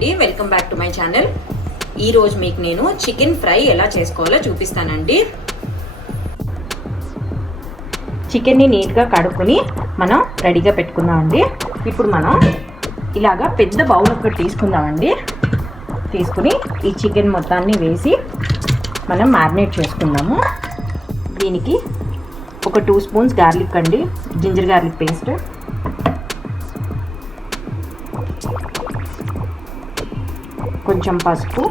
అండి, welcome back to my channel. ఈరోజు మీకు నేను చికెన్ ఫ్రై ఎలా చేసుకోవాలో చూపిస్తానండి. చికెన్ని నీట్గా కడుక్కుని మనం రెడీగా పెట్టుకుందామండి. ఇప్పుడు మనం ఇలాగా పెద్ద బౌల్ ఒకటి తీసుకుందామండి. తీసుకుని ఈ చికెన్ మొత్తాన్ని వేసి మనం మ్యారినేట్ చేసుకుందాము. దీనికి ఒక 2 స్పూన్స్ గార్లిక్ అండి, జింజర్ గార్లిక్ పేస్ట్, కొంచెం పసుపు,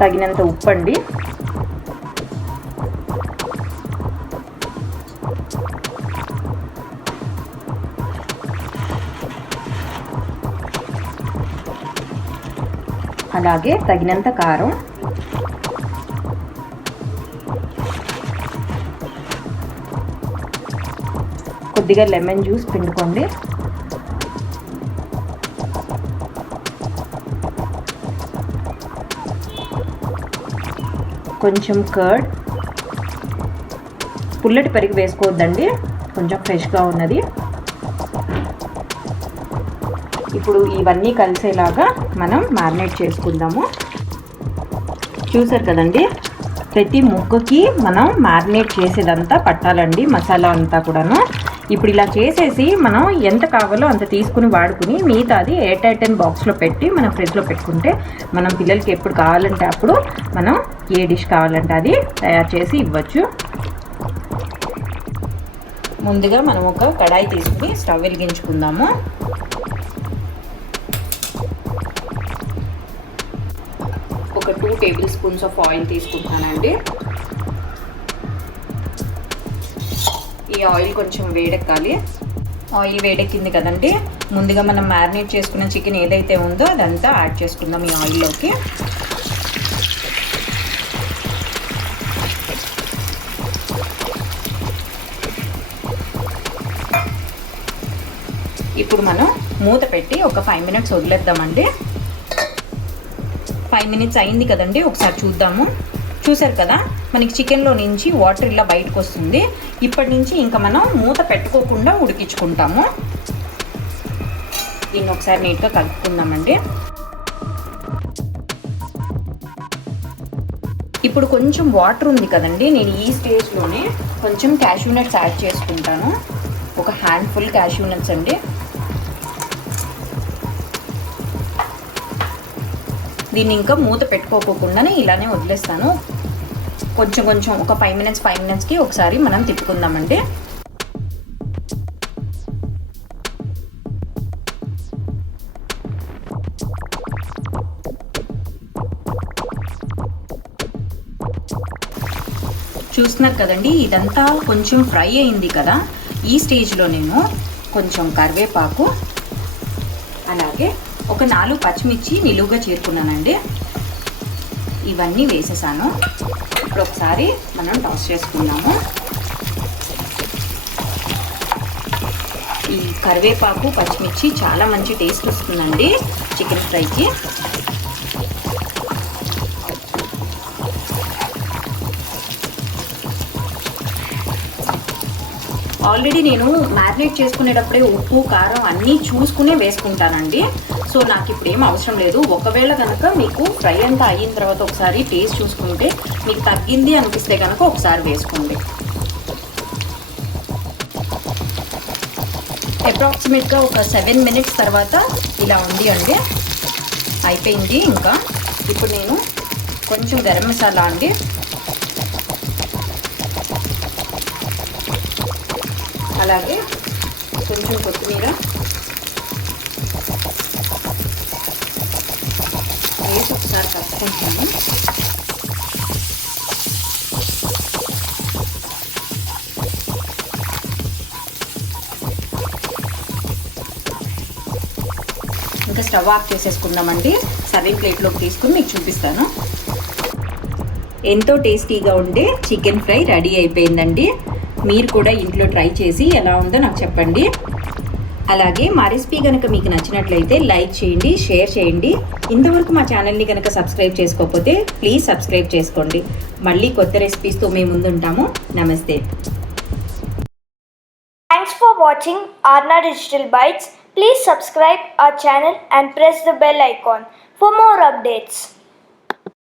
తగినంత ఉప్పు అండి, అలాగే తగినంత కారం, కొద్దిగా లెమన్ జ్యూస్ పిండుకోండి, కొంచెం కర్డ్, పుల్లటి పెరుగు వేసుకోవద్దండి, కొంచెం ఫ్రెష్గా ఉన్నది. ఇప్పుడు ఇవన్నీ కలిసేలాగా మనం మ్యారినేట్ చేసుకుందాము. చూసారు కదండి, ప్రతి ముక్కకి మనం మ్యారినేట్ చేసేదంతా పట్టాలండి, మసాలా అంతా కూడాను. ఇప్పుడు ఇలా చేసేసి మనం ఎంత కావాలో అంత తీసుకుని వాడుకుని మిగతాది ఎయిర్ టైట్ బాక్స్లో పెట్టి మనం ఫ్రిడ్జ్లో పెట్టుకుంటే మనం పిల్లలకి ఎప్పుడు కావాలంటే అప్పుడు మనం ఏ డిష్ కావాలంటే అది తయారు చేసి ఇవ్వచ్చు. ముందుగా మనం ఒక కడాయి తీసుకుని స్టవ్ వెలిగించుకుందాము. ఒక 2 టేబుల్ స్పూన్స్ ఆఫ్ ఆయిల్ తీసుకుంటానండి. ఈ ఆయిల్ కొంచెం వేడెక్కాలి. ఆయిల్ వేడెక్కింది కదండి, ముందుగా మనం మ్యారినేట్ చేసుకున్న చికెన్ ఏదైతే ఉందో అదంతా యాడ్ చేసుకుందాం ఈ ఆయిల్లోకి. ఇప్పుడు మనం మూత పెట్టి ఒక 5 మినిట్స్ వదిలేద్దామండి. 5 మినిట్స్ అయింది కదండి, ఒకసారి చూద్దాము. చూసారు కదా, మనకి చికెన్లో నుంచి వాటర్ ఇలా బయటకు వస్తుంది. ఇప్పటి నుంచి ఇంకా మనం మూత పెట్టుకోకుండా ఉడికించుకుంటాము. దీన్ని ఒకసారి నీట్గా కలుపుకుందామండి. ఇప్పుడు కొంచెం వాటర్ ఉంది కదండి, నేను ఈ స్టేజ్లోనే కొంచెం క్యాష్యూ నట్స్ యాడ్ చేసుకుంటాను. ఒక హ్యాండ్ఫుల్ క్యాష్యూ నట్స్ అండి. దీన్ని ఇంకా మూత పెట్టుకోకుండానే ఇలానే వదిలేస్తాను. కొంచెం కొంచెం ఒక 5 మినిట్స్కి ఒకసారి మనం తిప్పుకుందామండి. చూస్తున్నారు కదండి, ఇదంతా కొంచెం ఫ్రై అయింది కదా. ఈ స్టేజ్లో నేను కొంచెం కరివేపాకు, అలాగే ఒక 4 పచ్చిమిర్చి నిలువుగా చేరుకున్నానండి. ఇవన్నీ వేసేసాను. ఇప్పుడు ఒకసారి మనం టాస్ చేసుకున్నాము. ఈ కరివేపాకు పచ్చిమిర్చి చాలా మంచి టేస్ట్ వస్తుందండి చికెన్ ఫ్రైకి. ఆల్రెడీ నేను మ్యారినేట్ చేసుకునేటప్పుడే ఉప్పు కారం అన్నీ చూసుకునే వేసుకుంటానండి. సో నాకు ఇప్పుడు ఏం అవసరం లేదు. ఒకవేళ కనుక మీకు ఫ్రై అంతా అయిన తర్వాత ఒకసారి టేస్ట్ చూసుకుంటే మీకు తగ్గింది అనిపిస్తే కనుక ఒకసారి వేసుకోండి. అప్రాక్సిమేట్గా ఒక 7 మినిట్స్ తర్వాత ఇలా ఉంది అండి, అయిపోయింది. ఇంకా ఇప్పుడు నేను కొంచెం గరం మసాలా అండి, అలాగే కొంచెం కొత్తిమీర వేసి ఒకసారి కలుపుకుంటున్నాను. ఇంకా స్టవ్ ఆఫ్ చేసేసుకుందామండి. సర్వింగ్ ప్లేట్లోకి తీసుకుని మీకు చూపిస్తాను. ఎంతో టేస్టీగా ఉండే చికెన్ ఫ్రై రెడీ అయిపోయిందండి. మీరు కూడా ఇంట్లో ట్రై చేసి ఎలా ఉందో నాకు చెప్పండి. అలాగే మా రెసిపీ కనుక మీకు నచ్చినట్లయితే లైక్ చేయండి, షేర్ చేయండి. ఇంతవరకు మా ఛానల్ని కనుక సబ్స్క్రైబ్ చేసుకోకపోతే ప్లీజ్ సబ్స్క్రైబ్ చేసుకోండి. మళ్ళీ కొత్త రెసిపీస్తో మేము ముందుంటాము. నమస్తే. Thanks for watching Aarna Digital Bites. Please subscribe our channel and press the bell icon for more updates.